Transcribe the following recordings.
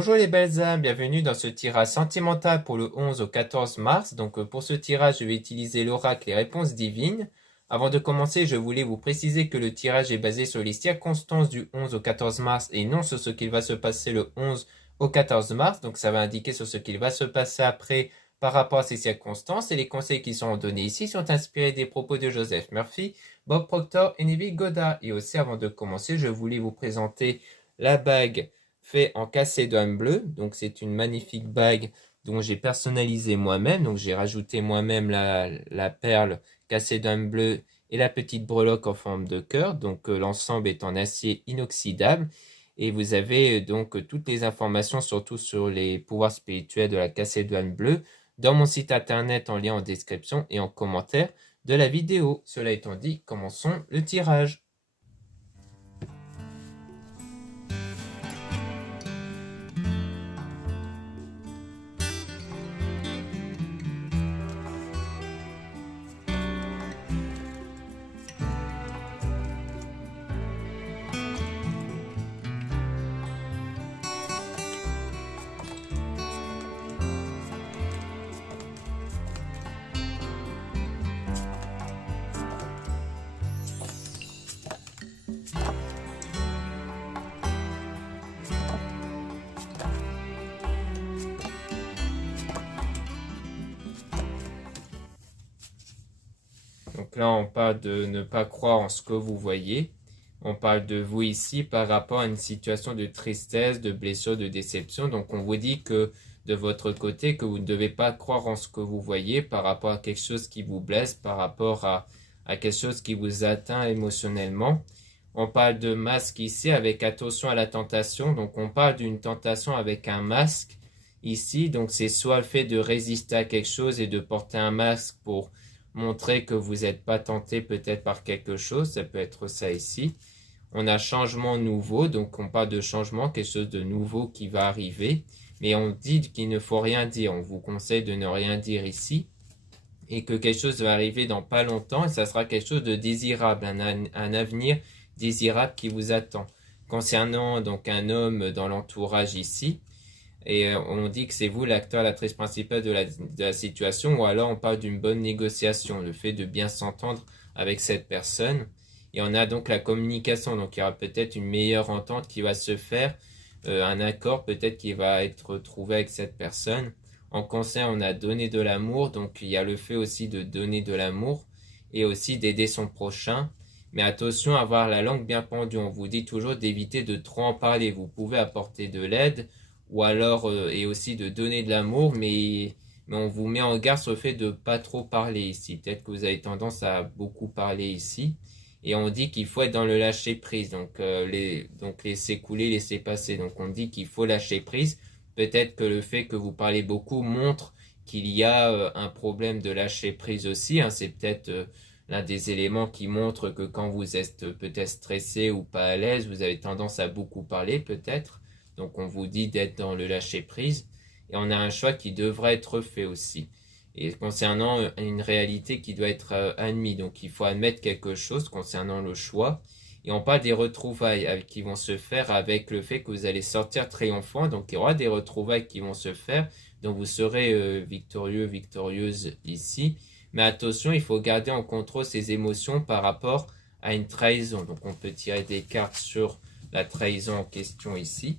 Bonjour les belles âmes, bienvenue dans ce tirage sentimental pour le 11 au 14 mars. Donc pour ce tirage, je vais utiliser l'oracle et réponses divines. Avant de commencer, je voulais vous préciser que le tirage est basé sur les circonstances du 11 au 14 mars et non sur ce qu'il va se passer le 11 au 14 mars. Donc ça va indiquer sur ce qu'il va se passer après par rapport à ces circonstances, et les conseils qui sont donnés ici sont inspirés des propos de Joseph Murphy, Bob Proctor et Neville Goddard. Et aussi avant de commencer, je voulais vous présenter la bague fait en calcédoine bleu. Donc c'est une magnifique bague dont j'ai personnalisé moi-même. Donc j'ai rajouté moi-même la perle calcédoine bleu et la petite breloque en forme de cœur. Donc l'ensemble est en acier inoxydable. Et vous avez donc toutes les informations, surtout sur les pouvoirs spirituels de la calcédoine bleue, dans mon site internet en lien en description et en commentaire de la vidéo. Cela étant dit, commençons le tirage. Donc là, on parle de ne pas croire en ce que vous voyez. On parle de vous ici par rapport à une situation de tristesse, de blessure, de déception. Donc on vous dit que de votre côté, que vous ne devez pas croire en ce que vous voyez par rapport à quelque chose qui vous blesse, par rapport à quelque chose qui vous atteint émotionnellement. On parle de masque ici avec attention à la tentation. Donc on parle d'une tentation avec un masque ici. Donc c'est soit le fait de résister à quelque chose et de porter un masque pour montrer que vous n'êtes pas tenté peut-être par quelque chose, ça peut être ça ici. On a changement nouveau, donc on parle de changement, quelque chose de nouveau qui va arriver, mais on dit qu'il ne faut rien dire, on vous conseille de ne rien dire ici, et que quelque chose va arriver dans pas longtemps, et ça sera quelque chose de désirable, un avenir désirable qui vous attend. Concernant donc un homme dans l'entourage ici, et on dit que c'est vous l'acteur, l'actrice principale de la situation, ou alors on parle d'une bonne négociation, le fait de bien s'entendre avec cette personne. Et on a donc la communication, donc il y aura peut-être une meilleure entente qui va se faire, un accord peut-être qui va être trouvé avec cette personne. En conseil, on a donné de l'amour, donc il y a le fait aussi de donner de l'amour et aussi d'aider son prochain. Mais attention à avoir la langue bien pendue, on vous dit toujours d'éviter de trop en parler. Vous pouvez apporter de l'aide, ou alors et aussi de donner de l'amour, mais on vous met en garde sur le fait de pas trop parler ici. Peut-être que vous avez tendance à beaucoup parler ici, et on dit qu'il faut être dans le lâcher prise, donc laisser couler, laisser passer. Donc on dit qu'il faut lâcher prise. Peut-être que le fait que vous parlez beaucoup montre qu'il y a un problème de lâcher prise aussi, hein. C'est peut-être l'un des éléments qui montre que quand vous êtes peut-être stressé ou pas à l'aise, vous avez tendance à beaucoup parler peut-être. Donc on vous dit d'être dans le lâcher-prise. Et on a un choix qui devrait être fait aussi. Et concernant une réalité qui doit être admise. Donc il faut admettre quelque chose concernant le choix. Et on parle des retrouvailles qui vont se faire avec le fait que vous allez sortir triomphant. Donc il y aura des retrouvailles qui vont se faire. Donc vous serez victorieux, victorieuse ici. Mais attention, il faut garder en contrôle ses émotions par rapport à une trahison. Donc on peut tirer des cartes sur la trahison en question ici.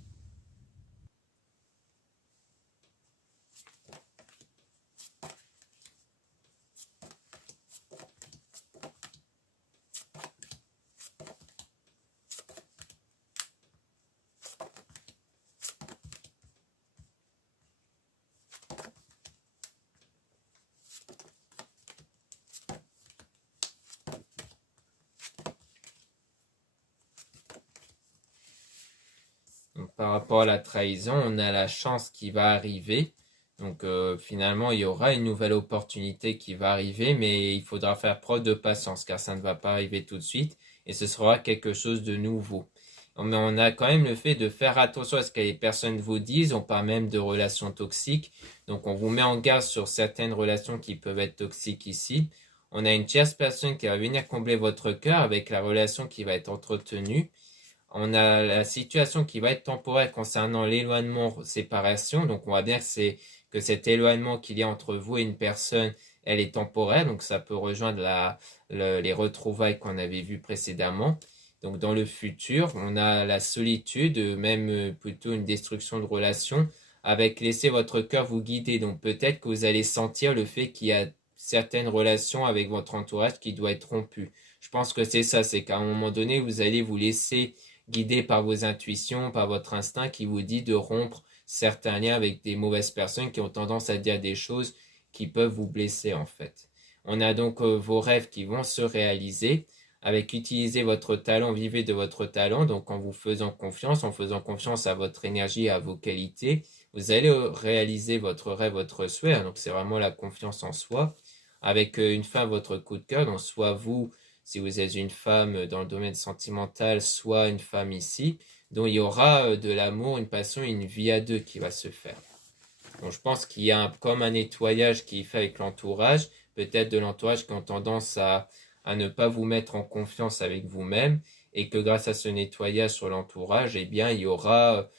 Donc, par rapport à la trahison, on a la chance qui va arriver. Donc finalement, il y aura une nouvelle opportunité qui va arriver, mais il faudra faire preuve de patience car ça ne va pas arriver tout de suite et ce sera quelque chose de nouveau. Mais on a quand même le fait de faire attention à ce que les personnes vous disent. On parle même de relations toxiques. Donc on vous met en garde sur certaines relations qui peuvent être toxiques ici. On a une tierce personne qui va venir combler votre cœur avec la relation qui va être entretenue. On a la situation qui va être temporaire concernant l'éloignement, séparation. Donc, on voit bien que cet éloignement qu'il y a entre vous et une personne, elle est temporaire. Donc, ça peut rejoindre les retrouvailles qu'on avait vues précédemment. Donc, dans le futur, on a la solitude, même plutôt une destruction de relations, avec laisser votre cœur vous guider. Donc, peut-être que vous allez sentir le fait qu'il y a certaines relations avec votre entourage qui doivent être rompues. Je pense que c'est ça, c'est qu'à un moment donné, vous allez vous laisser guider par vos intuitions, par votre instinct qui vous dit de rompre certains liens avec des mauvaises personnes qui ont tendance à dire des choses qui peuvent vous blesser en fait. On a donc vos rêves qui vont se réaliser avec utiliser votre talent, vivez de votre talent, donc en vous faisant confiance à votre énergie et à vos qualités, vous allez réaliser votre rêve, votre souhait, donc c'est vraiment la confiance en soi, avec une femme, votre coup de cœur, donc soit vous, si vous êtes une femme dans le domaine sentimental, soit une femme ici, dont il y aura de l'amour, une passion, une vie à deux qui va se faire. Donc je pense qu'il y a comme un nettoyage qui est fait avec l'entourage, peut-être de l'entourage qui ont tendance à ne pas vous mettre en confiance avec vous-même, et que grâce à ce nettoyage sur l'entourage, eh bien, il y aura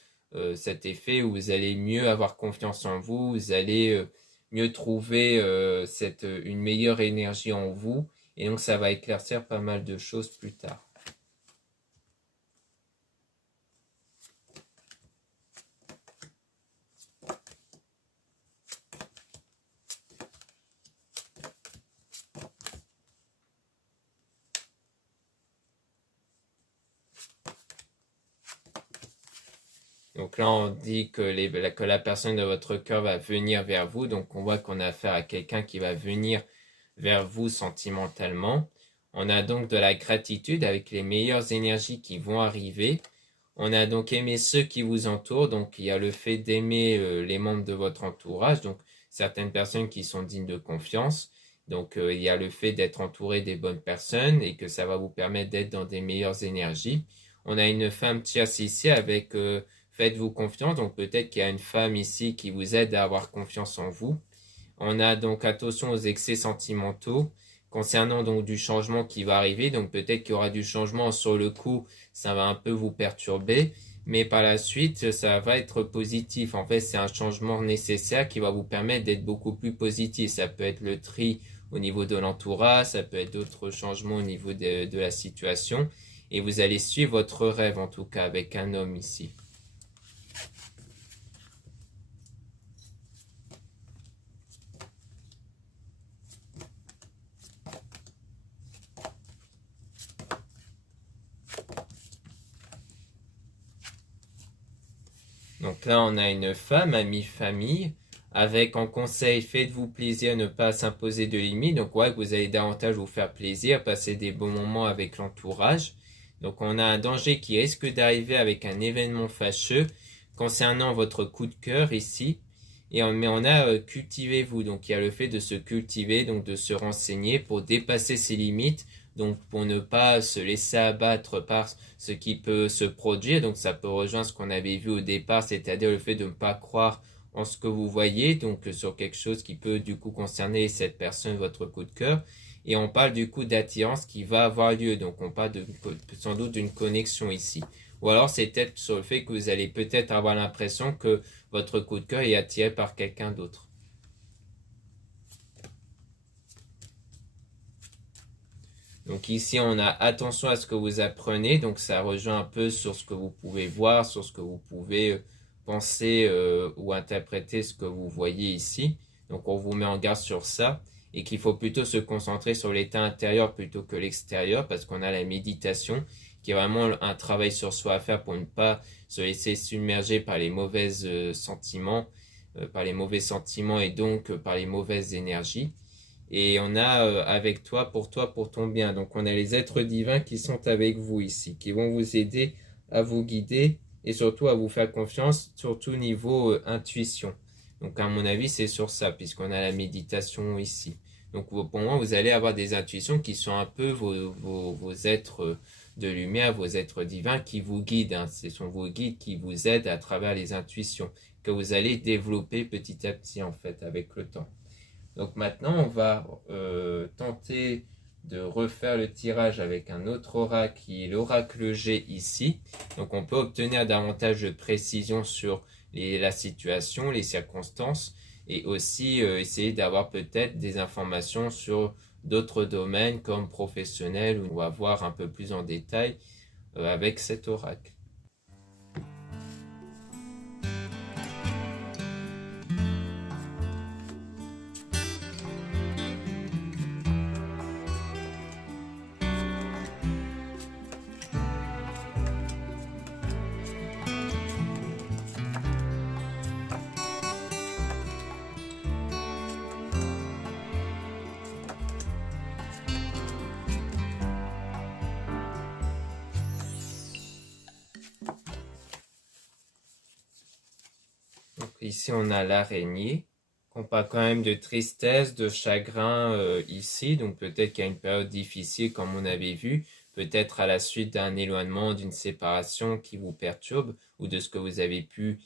cet effet où vous allez mieux avoir confiance en vous, vous allez mieux trouver une meilleure énergie en vous, et donc ça va éclaircir pas mal de choses plus tard. Donc là, on dit que la personne de votre cœur va venir vers vous. Donc on voit qu'on a affaire à quelqu'un qui va venir vers vous sentimentalement. On a donc de la gratitude avec les meilleures énergies qui vont arriver. On a donc aimé ceux qui vous entourent. Donc il y a le fait d'aimer les membres de votre entourage. Donc certaines personnes qui sont dignes de confiance. Donc il y a le fait d'être entouré des bonnes personnes et que ça va vous permettre d'être dans des meilleures énergies. On a une femme tierce ici avec faites-vous confiance. Donc peut-être qu'il y a une femme ici qui vous aide à avoir confiance en vous. On a donc attention aux excès sentimentaux concernant donc du changement qui va arriver. Donc peut-être qu'il y aura du changement sur le coup, ça va un peu vous perturber. Mais par la suite, ça va être positif. En fait, c'est un changement nécessaire qui va vous permettre d'être beaucoup plus positif. Ça peut être le tri au niveau de l'entourage, ça peut être d'autres changements au niveau de la situation. Et vous allez suivre votre rêve, en tout cas, avec un homme ici. Donc là, on a une femme, amie, famille, avec en conseil, faites-vous plaisir, ne pas s'imposer de limites. Donc ouais, vous allez davantage vous faire plaisir, passer des bons moments avec l'entourage. Donc on a un danger qui risque d'arriver avec un événement fâcheux concernant votre coup de cœur ici. Mais on a cultivez-vous. Donc il y a le fait de se cultiver, donc de se renseigner pour dépasser ses limites. Donc pour ne pas se laisser abattre par ce qui peut se produire. Donc ça peut rejoindre ce qu'on avait vu au départ, c'est-à-dire le fait de ne pas croire en ce que vous voyez, donc sur quelque chose qui peut du coup concerner cette personne, votre coup de cœur. Et on parle du coup d'attirance qui va avoir lieu. Donc on parle sans doute d'une connexion ici. Ou alors c'est peut-être sur le fait que vous allez peut-être avoir l'impression que votre coup de cœur est attiré par quelqu'un d'autre. Donc ici, on a attention à ce que vous apprenez. Donc ça rejoint un peu sur ce que vous pouvez voir, sur ce que vous pouvez penser ou interpréter ce que vous voyez ici. Donc on vous met en garde sur ça et qu'il faut plutôt se concentrer sur l'état intérieur plutôt que l'extérieur parce qu'on a la méditation qui est vraiment un travail sur soi à faire pour ne pas se laisser submerger par les sentiments, par les mauvais sentiments et donc par les mauvaises énergies. Et on a avec toi, pour ton bien. Donc on a les êtres divins qui sont avec vous ici, qui vont vous aider à vous guider et surtout à vous faire confiance, surtout niveau intuition. Donc à mon avis, c'est sur ça, puisqu'on a la méditation ici. Donc pour moi, vous allez avoir des intuitions qui sont un peu vos êtres de lumière, vos êtres divins qui vous guident. Hein. Ce sont vos guides qui vous aident à travers les intuitions que vous allez développer petit à petit en fait avec le temps. Donc maintenant, on va tenter de refaire le tirage avec un autre oracle qui est l'oracle G ici. Donc on peut obtenir davantage de précision sur la situation, les circonstances, et aussi essayer d'avoir peut-être des informations sur d'autres domaines comme professionnels ou avoir un peu plus en détail avec cet oracle. Donc ici on a l'araignée. On parle quand même de tristesse, de chagrin ici. Donc peut-être qu'il y a une période difficile comme on avait vu. Peut-être à la suite d'un éloignement, d'une séparation qui vous perturbe ou de ce que vous avez pu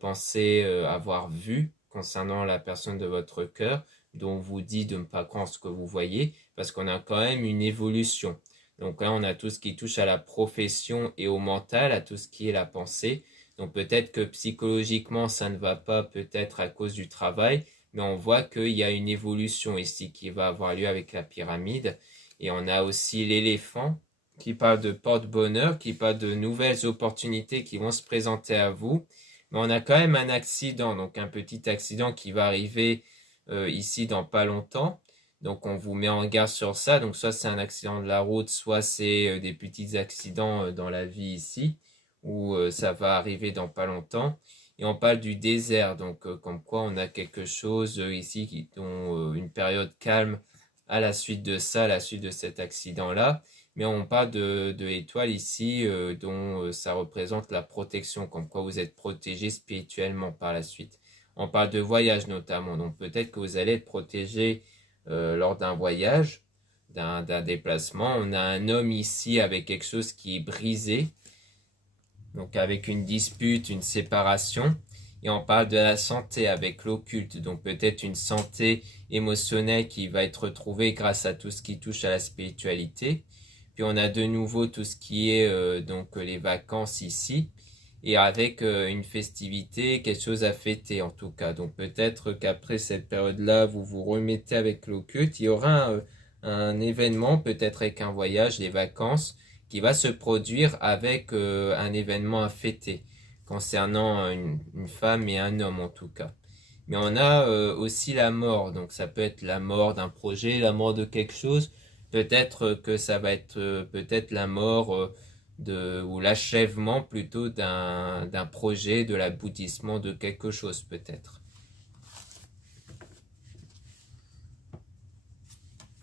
penser avoir vu concernant la personne de votre cœur, dont on vous dit de ne pas croire ce que vous voyez, parce qu'on a quand même une évolution. Donc là, on a tout ce qui touche à la profession et au mental, à tout ce qui est la pensée. Donc peut-être que psychologiquement, ça ne va pas peut-être à cause du travail, mais on voit qu'il y a une évolution ici qui va avoir lieu avec la pyramide. Et on a aussi l'éléphant qui parle de porte-bonheur, qui parle de nouvelles opportunités qui vont se présenter à vous. Mais on a quand même un accident, donc un petit accident qui va arriver ici dans pas longtemps. Donc on vous met en garde sur ça. Donc soit c'est un accident de la route, soit c'est des petits accidents dans la vie ici, où ça va arriver dans pas longtemps. Et on parle du désert, donc comme quoi on a quelque chose ici dont une période calme à la suite de ça, à la suite de cet accident-là. Mais on parle de l'étoile ici dont ça représente la protection, comme quoi vous êtes protégé spirituellement par la suite. On parle de voyage notamment, donc peut-être que vous allez être protégé lors d'un voyage, d'un déplacement. On a un homme ici avec quelque chose qui est brisé, donc avec une dispute, une séparation. Et on parle de la santé avec l'occulte, donc peut-être une santé émotionnelle qui va être retrouvée grâce à tout ce qui touche à la spiritualité. Puis on a de nouveau tout ce qui est donc les vacances ici, et avec une festivité, quelque chose à fêter en tout cas. Donc peut-être qu'après cette période-là, vous vous remettez avec l'occulte. Il y aura un événement, peut-être avec un voyage, les vacances, qui va se produire avec un événement à fêter, concernant une femme et un homme en tout cas. Mais on a aussi la mort, donc ça peut être la mort d'un projet, la mort de quelque chose. Peut-être que ça va être peut-être la mort ou l'achèvement plutôt d'un projet, de l'aboutissement de quelque chose peut-être.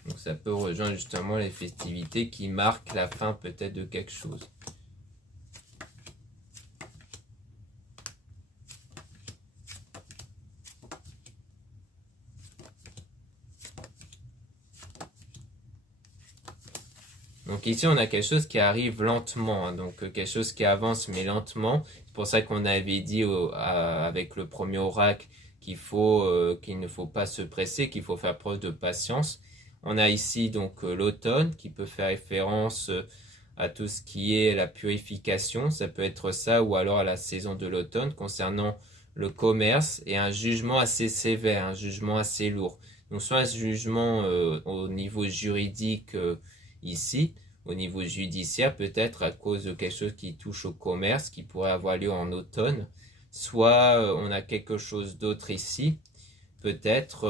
Donc ça peut rejoindre justement les festivités qui marquent la fin peut-être de quelque chose. Donc ici, on a quelque chose qui arrive lentement, hein, donc quelque chose qui avance mais lentement. C'est pour ça qu'on avait dit avec le premier oracle qu'il ne faut pas se presser, qu'il faut faire preuve de patience. On a ici donc l'automne qui peut faire référence à tout ce qui est la purification. Ça peut être ça ou alors à la saison de l'automne concernant le commerce et un jugement assez sévère, un jugement assez lourd. Donc soit un jugement au niveau juridique ici, au niveau judiciaire, peut-être à cause de quelque chose qui touche au commerce, qui pourrait avoir lieu en automne, soit on a quelque chose d'autre ici, peut-être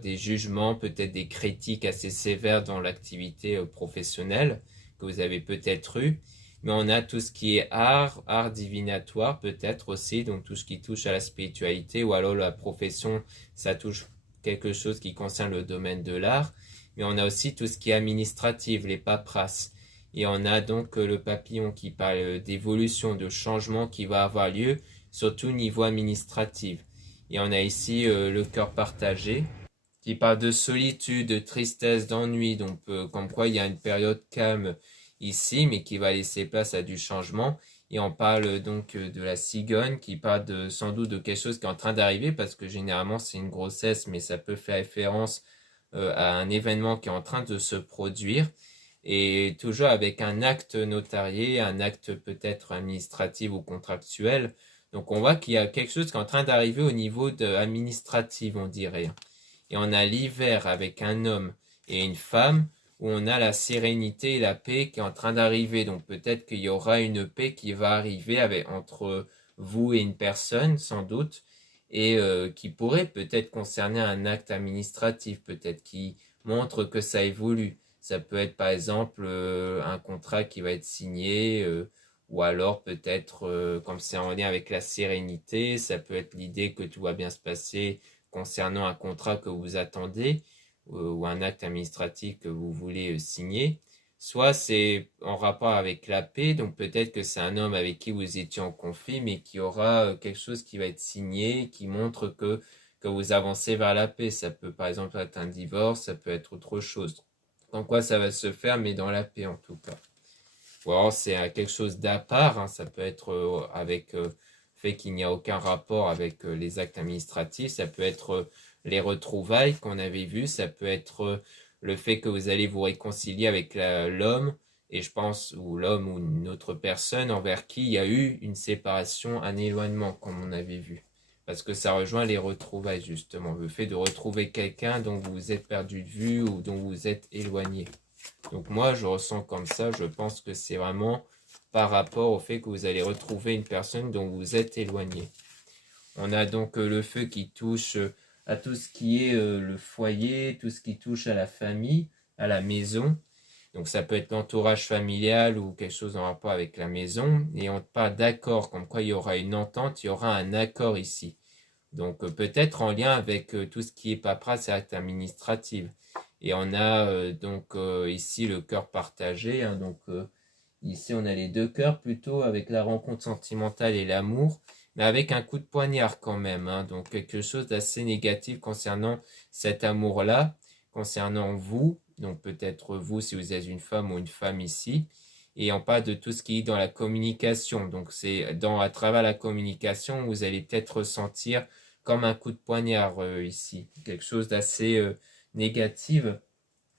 des jugements, peut-être des critiques assez sévères dans l'activité professionnelle que vous avez peut-être eu, mais on a tout ce qui est art divinatoire peut-être aussi, donc tout ce qui touche à la spiritualité, ou alors la profession, ça touche quelque chose qui concerne le domaine de l'art. Mais on a aussi tout ce qui est administratif, les paperasses. Et on a donc le papillon qui parle d'évolution, de changement qui va avoir lieu, surtout au niveau administratif. Et on a ici le cœur partagé, qui parle de solitude, de tristesse, d'ennui. Donc comme quoi il y a une période calme ici, mais qui va laisser place à du changement. Et on parle donc de la cigogne, qui parle sans doute de quelque chose qui est en train d'arriver, parce que généralement c'est une grossesse, mais ça peut faire référence à un événement qui est en train de se produire, et toujours avec un acte notarié, un acte peut-être administratif ou contractuel. Donc on voit qu'il y a quelque chose qui est en train d'arriver au niveau administratif, on dirait. Et on a l'hiver avec un homme et une femme, où on a la sérénité et la paix qui est en train d'arriver. Donc peut-être qu'il y aura une paix qui va arriver entre vous et une personne, sans doute, et qui pourrait peut-être concerner un acte administratif, peut-être qui montre que ça évolue. Ça peut être par exemple un contrat qui va être signé, ou alors peut-être, comme c'est en lien avec la sérénité, ça peut être l'idée que tout va bien se passer concernant un contrat que vous attendez, ou un acte administratif que vous voulez signer. Soit c'est en rapport avec la paix, donc peut-être que c'est un homme avec qui vous étiez en conflit, mais qui aura quelque chose qui va être signé, qui montre que vous avancez vers la paix. Ça peut par exemple être un divorce, ça peut être autre chose. En quoi ça va se faire, mais dans la paix en tout cas. Ou alors c'est quelque chose d'à part, hein, ça peut être avec le fait qu'il n'y a aucun rapport avec les actes administratifs, ça peut être les retrouvailles qu'on avait vues, ça peut être le fait que vous allez vous réconcilier avec l'homme, et je pense, ou l'homme ou une autre personne envers qui il y a eu une séparation, un éloignement, comme on avait vu. Parce que ça rejoint les retrouvailles, justement, le fait de retrouver quelqu'un dont vous vous êtes perdu de vue ou dont vous êtes éloigné. Donc moi, je ressens comme ça, je pense que c'est vraiment par rapport au fait que vous allez retrouver une personne dont vous êtes éloigné. On a donc le feu qui touche à tout ce qui est le foyer, tout ce qui touche à la famille, à la maison. Donc ça peut être l'entourage familial ou quelque chose en rapport avec la maison. Et on parle d'accord, comme quoi il y aura une entente, il y aura un accord ici. Donc peut-être en lien avec tout ce qui est paperasse et actes administratifs. Et on a donc ici le cœur partagé. Hein, donc ici on a les deux cœurs plutôt avec la rencontre sentimentale et l'amour, mais avec un coup de poignard quand même. Hein, donc quelque chose d'assez négatif concernant cet amour-là, concernant vous. Donc peut-être vous si vous êtes une femme ou une femme ici. Et on parle de tout ce qui est dans la communication. Donc c'est à travers la communication, vous allez peut-être ressentir comme un coup de poignard ici. Quelque chose d'assez négatif.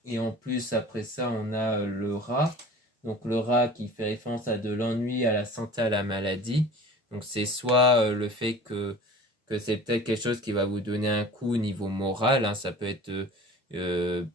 Et en plus, après ça, on a le rat. Donc le rat qui fait référence à de l'ennui, à la santé, à la maladie. Donc c'est soit le fait que c'est peut-être quelque chose qui va vous donner un coup au niveau moral. Hein, ça peut être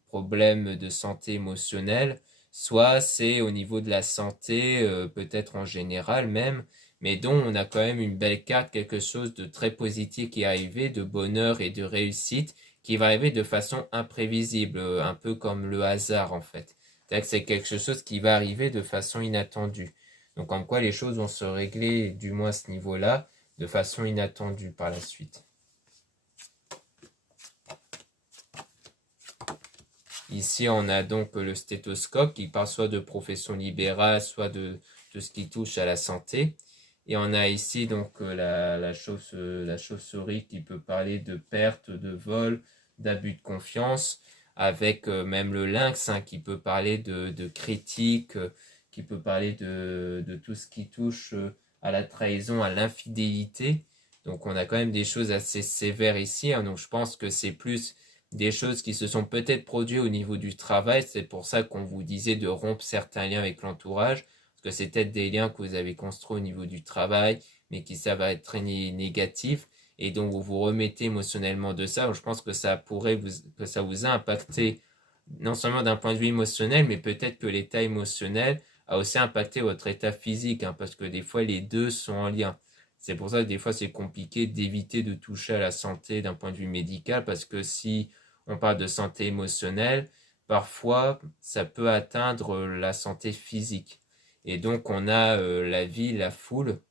problème de santé émotionnelle. Soit c'est au niveau de la santé, peut-être en général même, mais dont on a quand même une belle carte, quelque chose de très positif qui est arrivé, de bonheur et de réussite, qui va arriver de façon imprévisible, un peu comme le hasard en fait. C'est-à-dire que c'est quelque chose qui va arriver de façon inattendue. Donc en quoi les choses vont se régler, du moins à ce niveau-là, de façon inattendue par la suite. Ici, on a donc le stéthoscope qui parle soit de profession libérale, soit de ce qui touche à la santé. Et on a ici donc la chauve-souris qui peut parler de perte, de vol, d'abus de confiance, avec même le lynx hein, qui peut parler de critique, qui peut parler de tout ce qui touche à la trahison, à l'infidélité. Donc on a quand même des choses assez sévères ici. Hein, donc je pense que c'est plus des choses qui se sont peut-être produites au niveau du travail. C'est pour ça qu'on vous disait de rompre certains liens avec l'entourage. Parce que c'est peut-être des liens que vous avez construits au niveau du travail, mais qui ça va être très négatif. Et donc vous vous remettez émotionnellement de ça. Donc, je pense que que ça vous a impacté, non seulement d'un point de vue émotionnel, mais peut-être que l'état émotionnel a aussi impacté votre état physique, hein, parce que des fois les deux sont en lien. C'est pour ça que des fois c'est compliqué d'éviter de toucher à la santé d'un point de vue médical, parce que si on parle de santé émotionnelle, parfois ça peut atteindre la santé physique. Et donc on a la vie, la foule,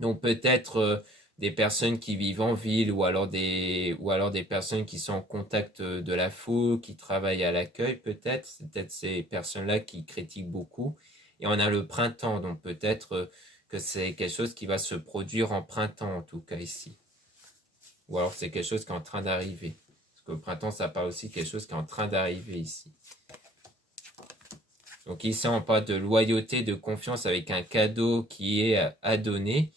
donc peut-être des personnes qui vivent en ville ou alors des personnes qui sont en contact de la foule, qui travaillent à l'accueil peut-être, c'est peut-être ces personnes-là qui critiquent beaucoup. Et on a le printemps, donc peut-être que c'est quelque chose qui va se produire en printemps en tout cas ici. Ou alors c'est quelque chose qui est en train d'arriver. Parce que le printemps, ça parle aussi de quelque chose qui est en train d'arriver ici. Donc ici, on parle de loyauté, de confiance avec un cadeau qui est à donner.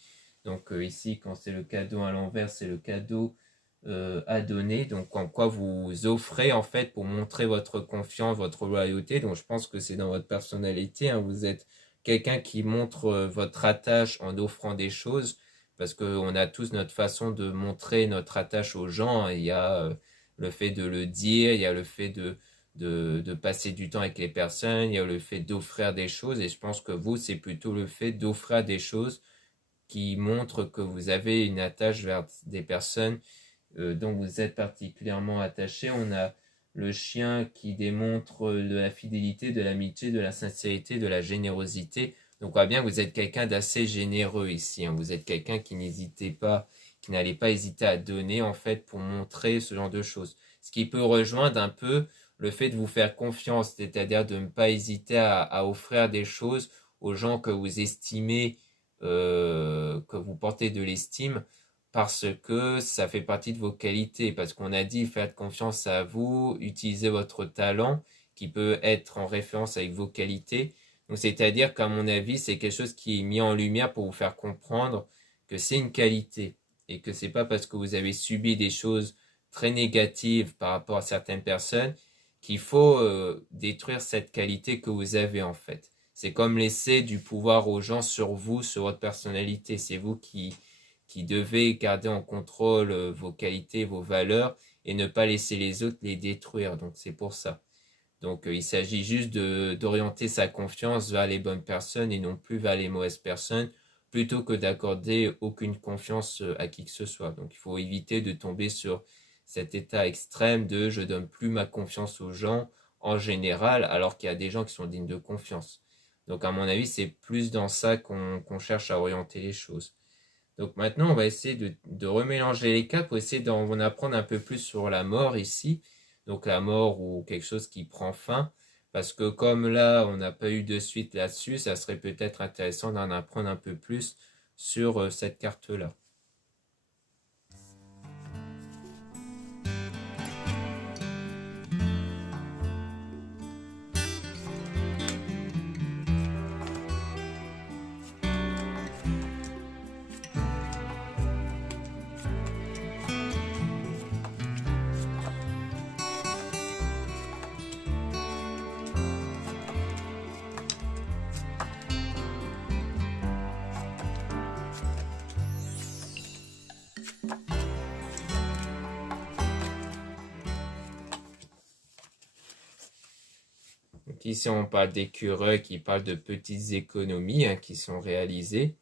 Donc ici, quand c'est le cadeau à l'envers, c'est le cadeau à donner, donc en quoi vous offrez en fait pour montrer votre confiance, votre loyauté. Donc je pense que c'est dans votre personnalité, hein. Vous êtes quelqu'un qui montre votre attache en offrant des choses, parce qu'on a tous notre façon de montrer notre attache aux gens, hein. Il y a le fait de le dire, il y a le fait de passer du temps avec les personnes, il y a le fait d'offrir des choses, et je pense que vous, c'est plutôt le fait d'offrir des choses qui montrent que vous avez une attache vers des personnes dont vous êtes particulièrement attaché. On a le chien qui démontre de la fidélité, de l'amitié, de la sincérité, de la générosité. Donc on voit bien que vous êtes quelqu'un d'assez généreux ici, hein. Vous êtes quelqu'un qui n'hésitait pas, qui n'allait pas hésiter à donner en fait pour montrer ce genre de choses. Ce qui peut rejoindre un peu le fait de vous faire confiance, c'est-à-dire de ne pas hésiter à offrir des choses aux gens que vous estimez, que vous portez de l'estime, parce que ça fait partie de vos qualités, parce qu'on a dit faites confiance à vous, utilisez votre talent qui peut être en référence avec vos qualités. Donc c'est-à-dire qu'à mon avis, c'est quelque chose qui est mis en lumière pour vous faire comprendre que c'est une qualité et que c'est pas parce que vous avez subi des choses très négatives par rapport à certaines personnes qu'il faut détruire cette qualité que vous avez en fait. C'est comme laisser du pouvoir aux gens sur vous, sur votre personnalité. C'est vous qui devez garder en contrôle vos qualités, vos valeurs et ne pas laisser les autres les détruire. Donc c'est pour ça. Donc il s'agit juste d'orienter sa confiance vers les bonnes personnes et non plus vers les mauvaises personnes, plutôt que d'accorder aucune confiance à qui que ce soit. Donc il faut éviter de tomber sur cet état extrême de je donne plus ma confiance aux gens en général, alors qu'il y a des gens qui sont dignes de confiance. Donc à mon avis, c'est plus dans ça qu'on cherche à orienter les choses. Donc maintenant, on va essayer de remélanger les cas pour essayer d'en apprendre un peu plus sur la mort ici. Donc la mort ou quelque chose qui prend fin. Parce que comme là, on n'a pas eu de suite là-dessus, ça serait peut-être intéressant d'en apprendre un peu plus sur cette carte-là. Donc ici, on parle d'écureuils qui parlent de petites économies, hein, qui sont réalisées.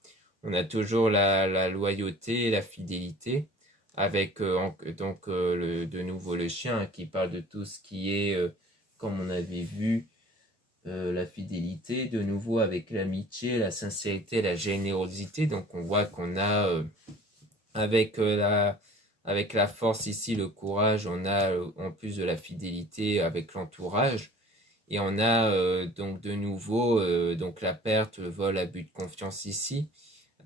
On a toujours la loyauté et la fidélité, avec donc de nouveau le chien, hein, qui parle de tout ce qui est, comme on avait vu, la fidélité, de nouveau avec l'amitié, la sincérité, la générosité. Donc on voit qu'on a avec avec la force ici, le courage, on a en plus de la fidélité avec l'entourage. Et on a donc de nouveau donc la perte, le vol, l'abus de confiance ici,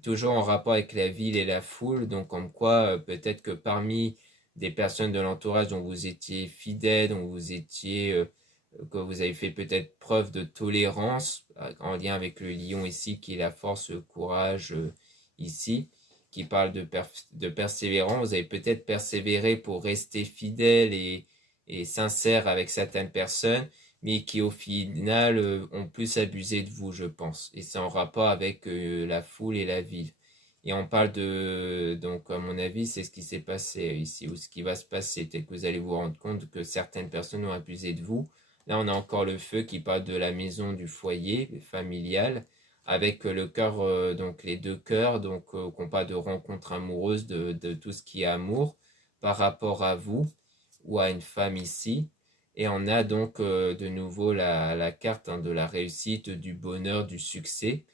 toujours en rapport avec la ville et la foule. Donc comme quoi peut-être que parmi des personnes de l'entourage dont vous étiez fidèle, dont vous étiez que vous avez fait peut-être preuve de tolérance en lien avec le lion ici qui est la force, le courage ici, qui parle de persévérance. Vous avez peut-être persévéré pour rester fidèle et sincère avec certaines personnes, mais qui au final ont plus abusé de vous, je pense. Et c'est en rapport avec la foule et la ville. Et on parle donc à mon avis, c'est ce qui s'est passé ici, ou ce qui va se passer. Peut-être que vous allez vous rendre compte que certaines personnes ont abusé de vous. Là, on a encore le feu qui parle de la maison, du foyer familial, avec le cœur, donc les deux cœurs, donc qu'on parle de rencontre amoureuse, de tout ce qui est amour par rapport à vous ou à une femme ici. Et on a donc de nouveau la carte, hein, de la réussite, du bonheur, du succès,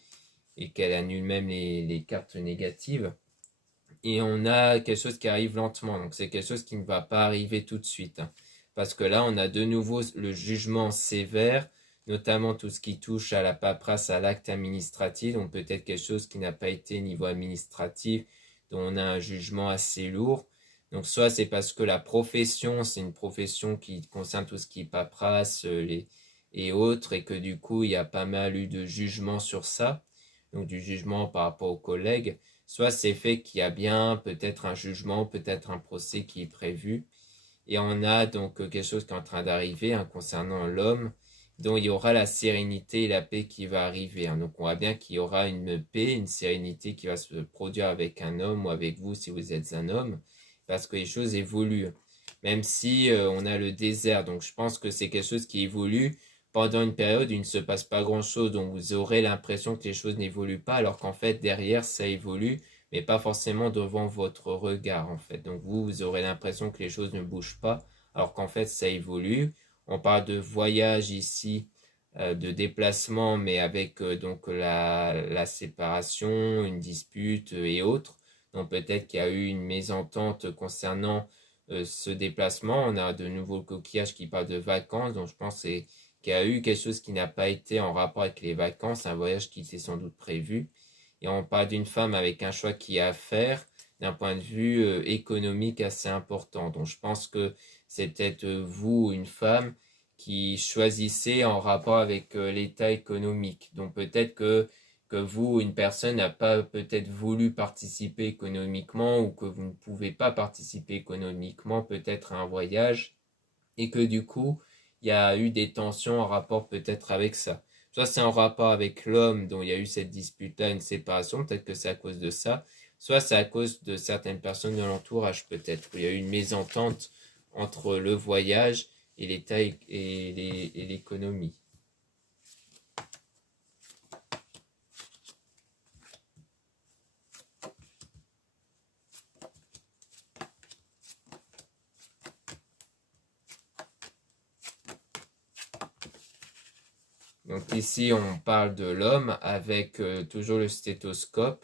et qu'elle annule même les cartes négatives. Et on a quelque chose qui arrive lentement, donc c'est quelque chose qui ne va pas arriver tout de suite, hein. Parce que là, on a de nouveau le jugement sévère, notamment tout ce qui touche à la paperasse, à l'acte administratif, donc peut-être quelque chose qui n'a pas été niveau administratif, dont on a un jugement assez lourd. Donc soit c'est parce que la profession, c'est une profession qui concerne tout ce qui est paperasse et autres, et que du coup, il y a pas mal eu de jugements sur ça, donc du jugement par rapport aux collègues. soit c'est fait qu'il y a bien peut-être un jugement, peut-être un procès qui est prévu. Et on a donc quelque chose qui est en train d'arriver hein, concernant l'homme, dont il y aura la sérénité et la paix qui va arriver. Hein. Donc on voit bien qu'il y aura une paix, une sérénité qui va se produire avec un homme ou avec vous si vous êtes un homme, parce que les choses évoluent. Même si on a le désert, donc je pense que c'est quelque chose qui évolue pendant une période où il ne se passe pas grand-chose, donc vous aurez l'impression que les choses n'évoluent pas, alors qu'en fait derrière ça évolue, mais pas forcément devant votre regard en fait. Donc vous aurez l'impression que les choses ne bougent pas, alors qu'en fait ça évolue. On parle de voyage ici, de déplacement, mais avec donc la séparation, une dispute et autres. Donc peut-être qu'il y a eu une mésentente concernant ce déplacement. On a de nouveaux coquillages qui parlent de vacances, donc je pense qu'il y a eu quelque chose qui n'a pas été en rapport avec les vacances, un voyage qui était sans doute prévu. Et on parle d'une femme avec un choix qui est à faire d'un point de vue économique assez important. Donc je pense que c'est peut-être vous, une femme, qui choisissez en rapport avec l'état économique. Donc peut-être que vous, une personne, n'a pas peut-être voulu participer économiquement ou que vous ne pouvez pas participer économiquement peut-être à un voyage et que du coup, il y a eu des tensions en rapport peut-être avec ça. Soit c'est en rapport avec l'homme dont il y a eu cette dispute-là, une séparation, peut-être que c'est à cause de ça, soit c'est à cause de certaines personnes de l'entourage peut-être, où il y a eu une mésentente entre le voyage et l'état et l'économie. Donc ici, on parle de l'homme avec toujours le stéthoscope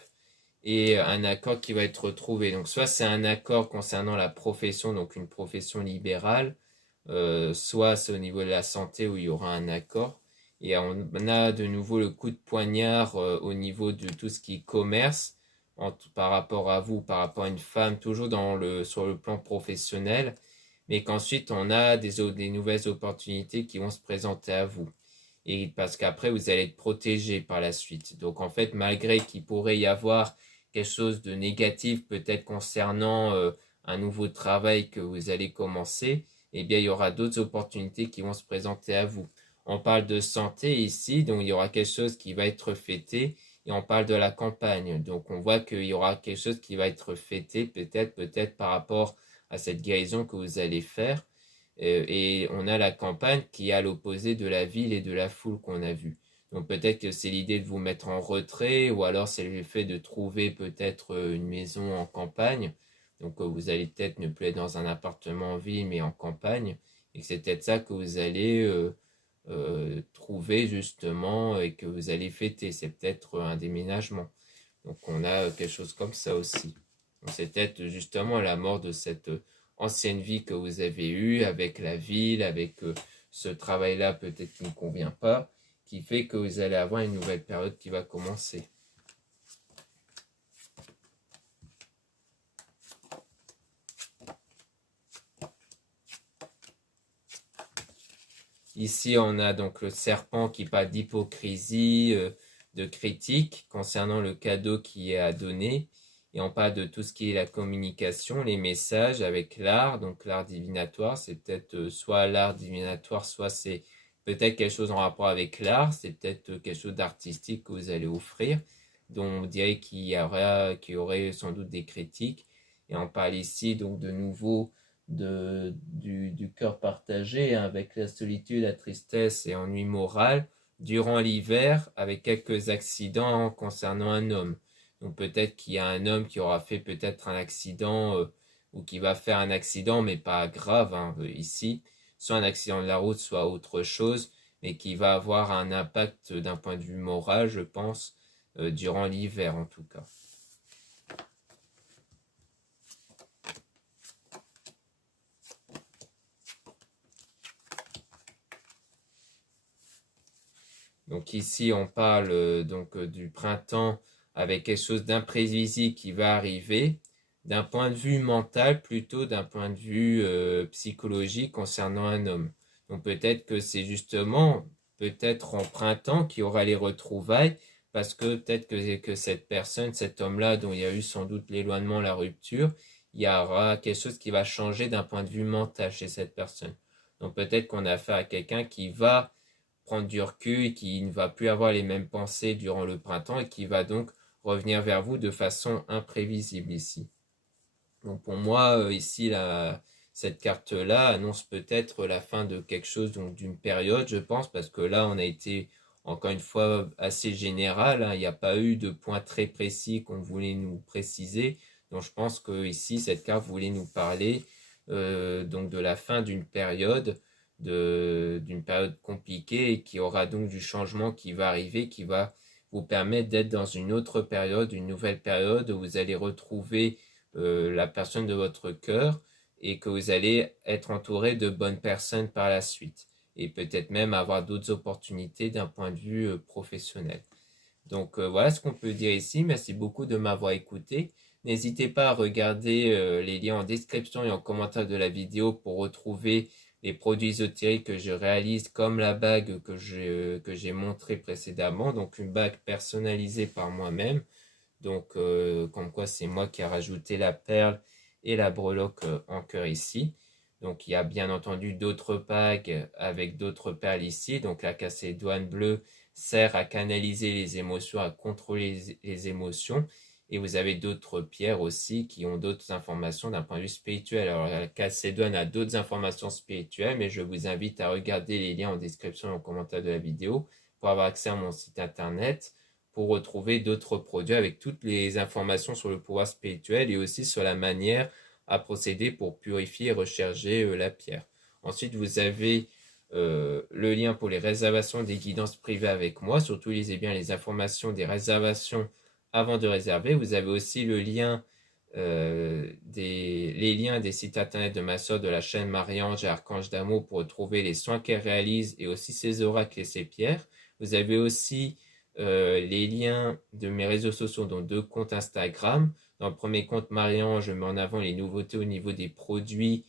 et un accord qui va être trouvé. Donc soit c'est un accord concernant la profession, donc une profession libérale, soit c'est au niveau de la santé où il y aura un accord. Et on a de nouveau le coup de poignard au niveau de tout ce qui est commerce, par rapport à vous, par rapport à une femme, toujours sur le plan professionnel, mais qu'ensuite on a des nouvelles opportunités qui vont se présenter à vous et parce qu'après vous allez être protégé par la suite. Donc en fait, malgré qu'il pourrait y avoir quelque chose de négatif peut-être concernant un nouveau travail que vous allez commencer, eh bien il y aura d'autres opportunités qui vont se présenter à vous. On parle de santé ici, donc il y aura quelque chose qui va être fêté et on parle de la campagne. Donc on voit qu'il y aura quelque chose qui va être fêté peut-être par rapport à cette guérison que vous allez faire. Et on a la campagne qui est à l'opposé de la ville et de la foule qu'on a vue. Donc peut-être que c'est l'idée de vous mettre en retrait, ou alors c'est le fait de trouver peut-être une maison en campagne. Donc vous allez peut-être ne plus être dans un appartement en ville, mais en campagne. Et que c'est peut-être ça que vous allez trouver justement et que vous allez fêter. C'est peut-être un déménagement. Donc on a quelque chose comme ça aussi. Donc c'est peut-être justement la mort de cette ancienne vie que vous avez eue avec la ville, avec ce travail-là peut-être qui ne convient pas, qui fait que vous allez avoir une nouvelle période qui va commencer. Ici, on a donc le serpent qui parle d'hypocrisie, de critique concernant le cadeau qui est à donner. Et on parle de tout ce qui est la communication, les messages avec l'art, donc l'art divinatoire. C'est peut-être soit l'art divinatoire, soit c'est peut-être quelque chose en rapport avec l'art. C'est peut-être quelque chose d'artistique que vous allez offrir, dont on dirait qu'il y aurait sans doute des critiques. Et on parle ici donc de nouveau du cœur partagé hein, avec la solitude, la tristesse et ennui moral durant l'hiver avec quelques accidents concernant un homme. Donc peut-être qu'il y a un homme qui aura fait peut-être un accident ou qui va faire un accident mais pas grave hein, ici, soit un accident de la route, soit autre chose, mais qui va avoir un impact d'un point de vue moral, je pense, durant l'hiver en tout cas. Donc ici, on parle du printemps avec quelque chose d'imprévisible qui va arriver, d'un point de vue mental plutôt d'un point de vue psychologique concernant un homme. Donc peut-être que c'est justement peut-être en printemps qu'il y aura les retrouvailles parce que peut-être que cette personne, cet homme-là, dont il y a eu sans doute l'éloignement, la rupture, il y aura quelque chose qui va changer d'un point de vue mental chez cette personne. Donc peut-être qu'on a affaire à quelqu'un qui va prendre du recul et qui ne va plus avoir les mêmes pensées durant le printemps et qui va donc revenir vers vous de façon imprévisible ici. Donc pour moi, ici, cette carte-là annonce peut-être la fin de quelque chose, donc d'une période, je pense, parce que là, on a été, encore une fois, assez général, hein. Il n'y a pas eu de point très précis qu'on voulait nous préciser. Donc je pense que ici, cette carte voulait nous parler donc de la fin d'une période, d'une période compliquée et qui aura donc du changement qui va arriver, qui va vous permettre d'être dans une autre période, une nouvelle période où vous allez retrouver la personne de votre cœur et que vous allez être entouré de bonnes personnes par la suite et peut-être même avoir d'autres opportunités d'un point de vue professionnel. Donc voilà ce qu'on peut dire ici. Merci beaucoup de m'avoir écouté. N'hésitez pas à regarder les liens en description et en commentaire de la vidéo pour retrouver les produits ésotériques que je réalise comme la bague que j'ai montré précédemment. Donc une bague personnalisée par moi-même. Donc, comme quoi c'est moi qui ai rajouté la perle et la breloque en cœur ici. Donc, il y a bien entendu d'autres bagues avec d'autres perles ici. Donc, la calcédoine bleue sert à canaliser les émotions, à contrôler les émotions. Et vous avez d'autres pierres aussi qui ont d'autres informations d'un point de vue spirituel. Alors, la calcédoine a d'autres informations spirituelles, mais je vous invite à regarder les liens en description et en commentaire de la vidéo pour avoir accès à mon site internet, pour retrouver d'autres produits avec toutes les informations sur le pouvoir spirituel et aussi sur la manière à procéder pour purifier et recharger la pierre. Ensuite, vous avez le lien pour les réservations des guidances privées avec moi. Surtout, lisez bien les informations des réservations avant de réserver. Vous avez aussi le lien, les liens des sites internet de ma soeur de la chaîne Marie-Ange et Archange d'amour pour retrouver les soins qu'elle réalise et aussi ses oracles et ses pierres. Vous avez aussi les liens de mes réseaux sociaux, dont 2 comptes Instagram. Dans le premier compte Marie-Ange, je mets en avant les nouveautés au niveau des produits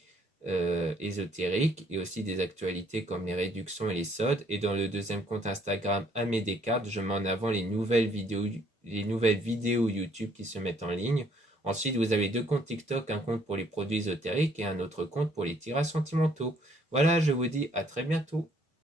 ésotériques et aussi des actualités comme les réductions et les soldes. Et dans le deuxième compte Instagram Amé Descartes, je mets en avant les nouvelles vidéos YouTube qui se mettent en ligne. Ensuite, vous avez 2 comptes TikTok, un compte pour les produits ésotériques et un autre compte pour les tirages sentimentaux. Voilà, je vous dis à très bientôt.